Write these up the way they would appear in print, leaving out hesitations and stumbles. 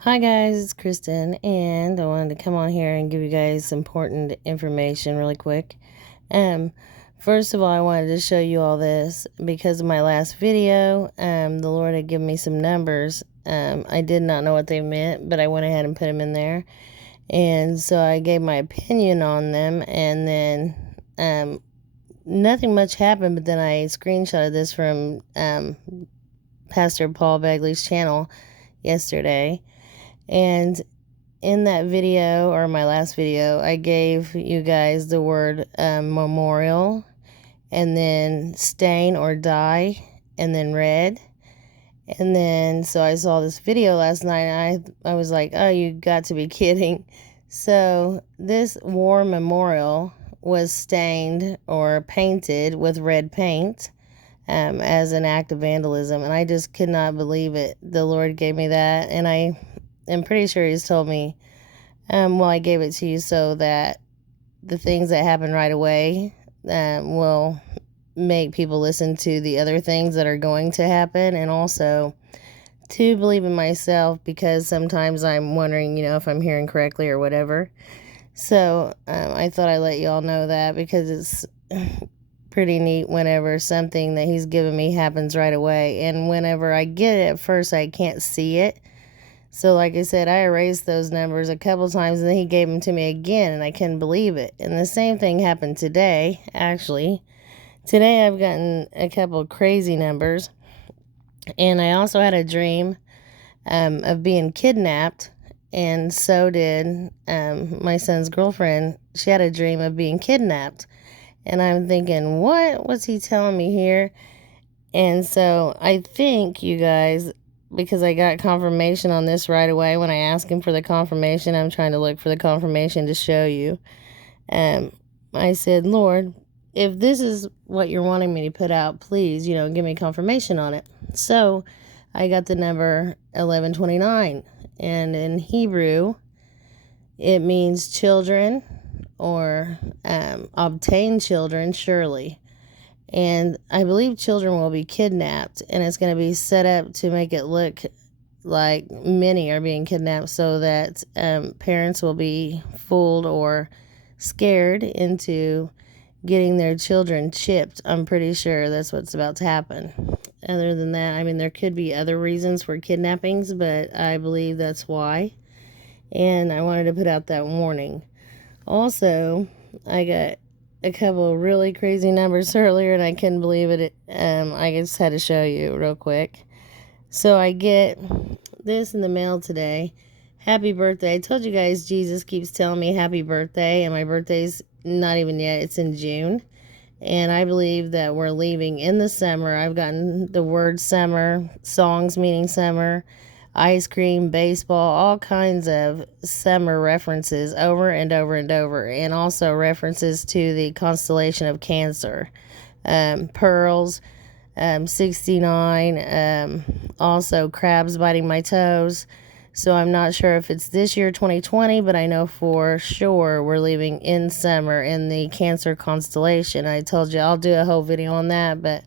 Hi guys, it's Kristen, and I wanted to come on here and give you guys important information really quick. Um, First of all, I wanted to show you all this because of my last video. The Lord had given me some numbers. I did not know what they meant, but I went ahead and put them in there, and so I gave my opinion on them, and then nothing much happened. But then I screenshotted this from Pastor Paul Begley's channel yesterday. And in that video, or my last video, I gave you guys the word memorial, and then stain or dye, and then red. And then, so I saw this video last night, and I was like, oh, you got to be kidding. So this war memorial was stained or painted with red paint as an act of vandalism. And I just could not believe it. The Lord gave me that, and I'm pretty sure he's told me, well, I gave it to you so that the things that happen right away will make people listen to the other things that are going to happen, and also to believe in myself, because sometimes I'm wondering, if I'm hearing correctly or whatever. So I thought I'd let you all know that, because it's pretty neat whenever something that he's given me happens right away. And whenever I get it at first, I can't see it. So like I said, I erased those numbers a couple times, and then he gave them to me again, and I couldn't believe it. And the same thing happened today, actually. Today I've gotten a couple crazy numbers, and I also had a dream of being kidnapped, and so did my son's girlfriend. She had a dream of being kidnapped, and I'm thinking, what was he telling me here? And so I think, you guys, because I got confirmation on this right away when I asked him for the confirmation, I'm trying to look for the confirmation to show you. I said, Lord, if this is what you're wanting me to put out, please, give me confirmation on it. So I got the number 1129, and in Hebrew, it means children, or obtain children, surely. And I believe children will be kidnapped, and it's going to be set up to make it look like many are being kidnapped, so that parents will be fooled or scared into getting their children chipped. I'm pretty sure that's what's about to happen. Other than that, there could be other reasons for kidnappings, but I believe that's why. And I wanted to put out that warning. Also, I got a couple of really crazy numbers earlier, and I couldn't believe it. I just had to show you real quick. So I get this in the mail today. Happy birthday. I told you guys Jesus keeps telling me happy birthday, and my birthday's not even yet. It's in June. And I believe that we're leaving in the summer. I've gotten the word summer, songs meaning summer, ice cream, baseball, all kinds of summer references over and over and over, and also references to the constellation of Cancer, pearls, 69, also crabs biting my toes. So I'm not sure if it's this year, 2020, but I know for sure we're leaving in summer in the Cancer constellation. I told you I'll do a whole video on that, but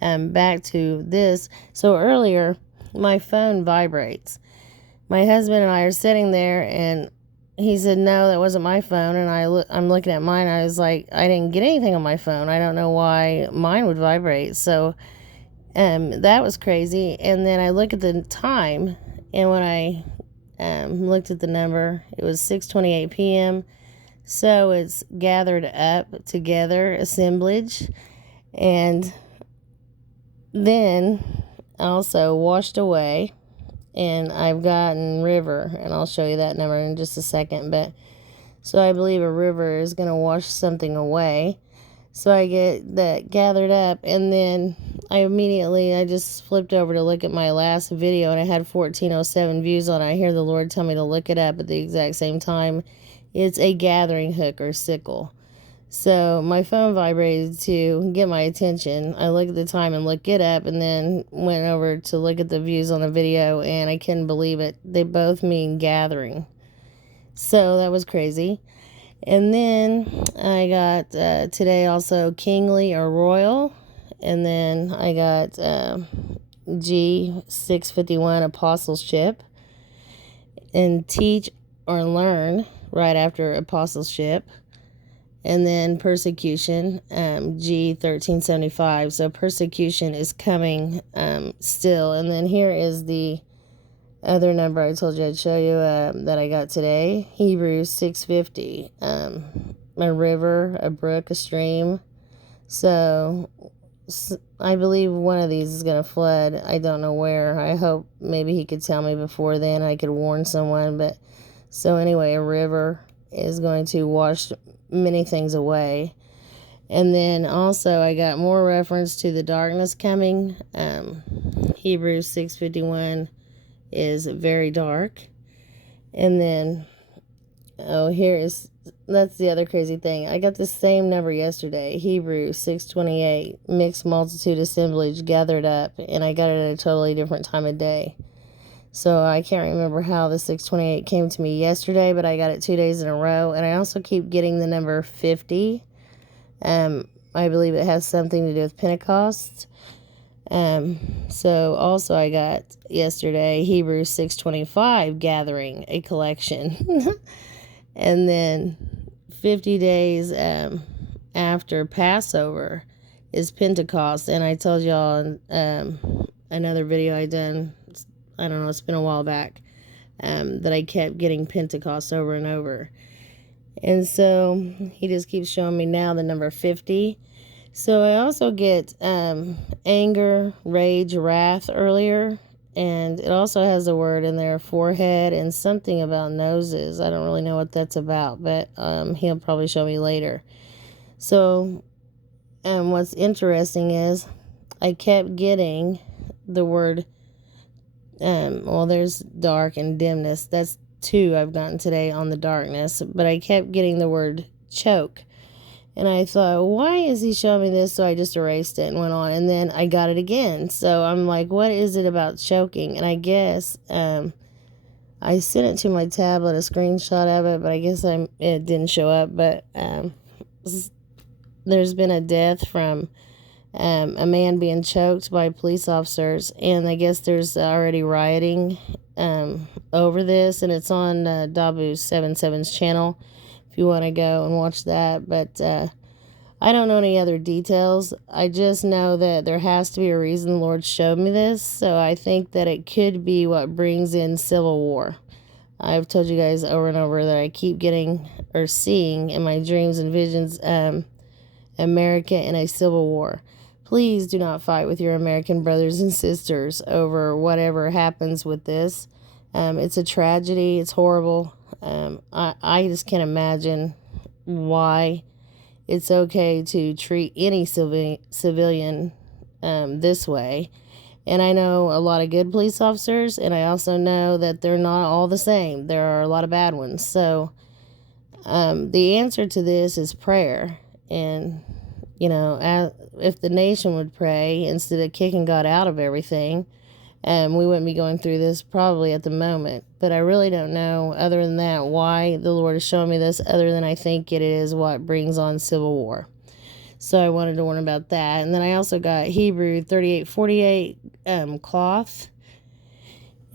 back to this. So earlier, my phone vibrates. My husband and I are sitting there, and he said, no, that wasn't my phone. And I'm looking at mine. I was like, I didn't get anything on my phone. I don't know why mine would vibrate. So that was crazy. And then I look at the time, and when I looked at the number, it was 6:28 p.m. So it's gathered up together, assemblage, and then also washed away. And I've gotten river, and I'll show you that number in just a second. But so I believe a river is going to wash something away. So I get that gathered up, and then I just flipped over to look at my last video, and I had 1407 views on it. I hear the Lord tell me to look it up at the exact same time. It's a gathering hook or sickle. So my phone vibrated to get my attention. I looked at the time and looked it up, and then went over to look at the views on the video, and I couldn't believe it. They both mean gathering. So that was crazy. And then I got today also kingly or royal. And then I got G651 apostleship. and teach or learn right after apostleship. And then persecution, G 1375. So persecution is coming still. And then here is the other number I told you I'd show you that I got today. Hebrews 650. A river, a brook, a stream. So I believe one of these is going to flood. I don't know where. I hope maybe he could tell me before then. I could warn someone. But so anyway, a river is going to wash many things away. And then also I got more reference to the darkness coming. Hebrews 6:51 is very dark. And then that's the other crazy thing. I got the same number yesterday. Hebrews 6:28, mixed multitude assemblage gathered up, and I got it at a totally different time of day. So I can't remember how the 628 came to me yesterday, but I got it 2 days in a row. And I also keep getting the number 50. I believe it has something to do with Pentecost. So also I got yesterday Hebrews 6:25, gathering, a collection. And then 50 days after Passover is Pentecost. And I told y'all in another video I done, I don't know, it's been a while back, that I kept getting Pentecost over and over. And so he just keeps showing me now the number 50. So I also get anger, rage, wrath earlier. And it also has a word in there, forehead, and something about noses. I don't really know what that's about, but he'll probably show me later. So what's interesting is I kept getting the word, there's dark and dimness. That's 2 I've gotten today on the darkness. But I kept getting the word choke. And I thought, why is he showing me this? So I just erased it and went on. And then I got it again. So I'm like, what is it about choking? And I guess I sent it to my tablet, a screenshot of it, but I guess it didn't show up. But there's been a death from a man being choked by police officers. And I guess there's already rioting over this. And it's on Dabu77's channel, if you want to go and watch that. But I don't know any other details. I just know that there has to be a reason the Lord showed me this. So I think that it could be what brings in civil war. I've told you guys over and over that I keep getting or seeing in my dreams and visions America in a civil war. Please do not fight with your American brothers and sisters over whatever happens with this. It's a tragedy. It's horrible. I just can't imagine why it's okay to treat any civilian this way. And I know a lot of good police officers, and I also know that they're not all the same. There are a lot of bad ones. So the answer to this is prayer. And, if the nation would pray instead of kicking God out of everything, we wouldn't be going through this probably at the moment. But I really don't know, other than that, why the Lord is showing me this, other than I think it is what brings on civil war. So I wanted to warn about that. And then I also got Hebrew 38:48 cloth.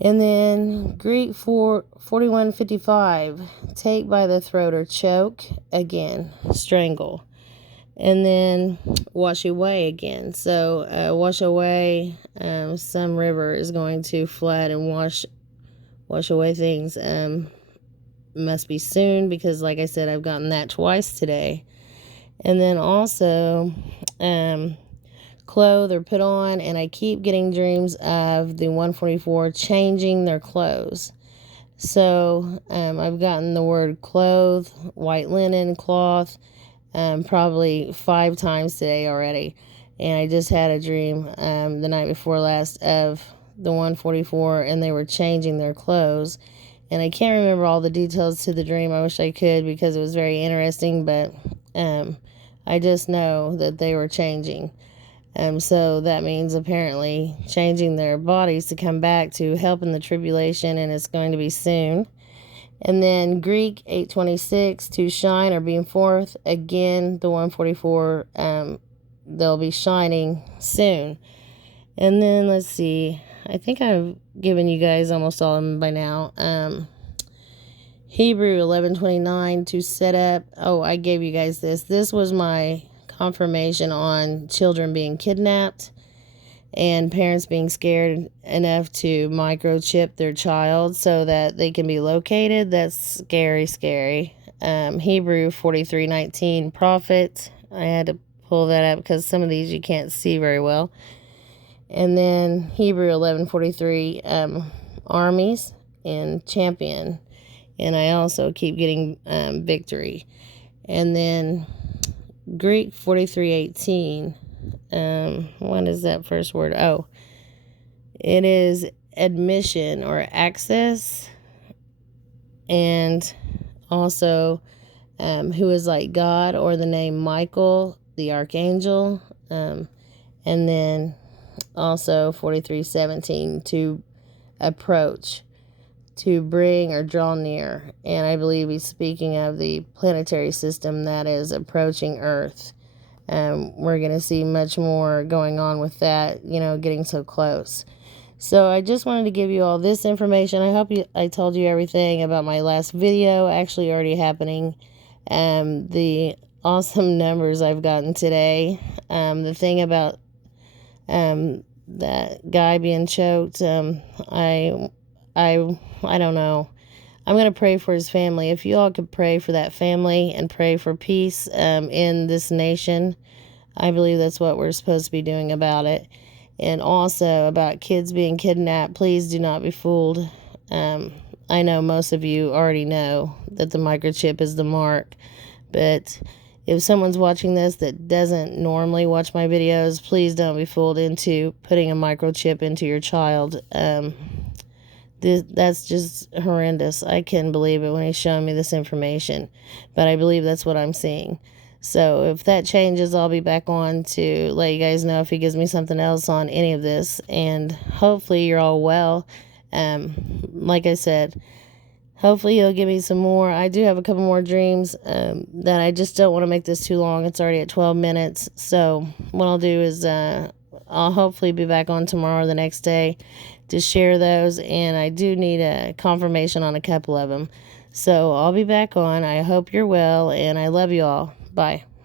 And then Greek 41:55, take by the throat or choke, again, strangle. And then wash away again. So wash away, some river is going to flood and wash away things. Must be soon, because like I said, I've gotten that twice today. And then also clothe or put on, and I keep getting dreams of the 144 changing their clothes. So I've gotten the word clothe, white linen, cloth, probably 5 times today already. And I just had a dream the night before last of the 144, and they were changing their clothes. And I can't remember all the details to the dream. I wish I could, because it was very interesting. But I just know that they were changing. So that means apparently changing their bodies to come back to help in the tribulation, and it's going to be soon. And then Greek 8:26, to shine or beam forth. Again, the 144, they'll be shining soon. And then let's see. I think I've given you guys almost all of them by now. Hebrew 11:29 to set up. Oh, I gave you guys this. This was my confirmation on children being kidnapped and parents being scared enough to microchip their child so that they can be located. That's scary, scary. Hebrew 43:19 prophet. I had to pull that up because some of these you can't see very well. And then Hebrew 11:43 armies and champion. And I also keep getting victory. And then Greek 43:18. What is that first word? Oh, it is admission or access. And also who is like God, or the name Michael, the archangel. And then also 43:17 to approach, to bring or draw near. And I believe he's speaking of the planetary system that is approaching Earth. We're going to see much more going on with that, getting so close. So I just wanted to give you all this information. I hope I told you everything about my last video actually already happening. The awesome numbers I've gotten today. The thing about that guy being choked, I don't know. I'm going to pray for his family. If you all could pray for that family and pray for peace in this nation, I believe that's what we're supposed to be doing about it. And also about kids being kidnapped, please do not be fooled. I know most of you already know that the microchip is the mark, but if someone's watching this that doesn't normally watch my videos, please don't be fooled into putting a microchip into your child. That's just horrendous. I couldn't believe it when he's showing me this information, but I believe that's what I'm seeing. So if that changes, I'll be back on to let you guys know if he gives me something else on any of this. And hopefully you're all well. Like I said, hopefully he'll give me some more. I do have a couple more dreams that I just don't want to make this too long. It's already at 12 minutes. So what I'll do is I'll hopefully be back on tomorrow or the next day to share those. And I do need a confirmation on a couple of them. So I'll be back on. I hope you're well, and I love you all. Bye.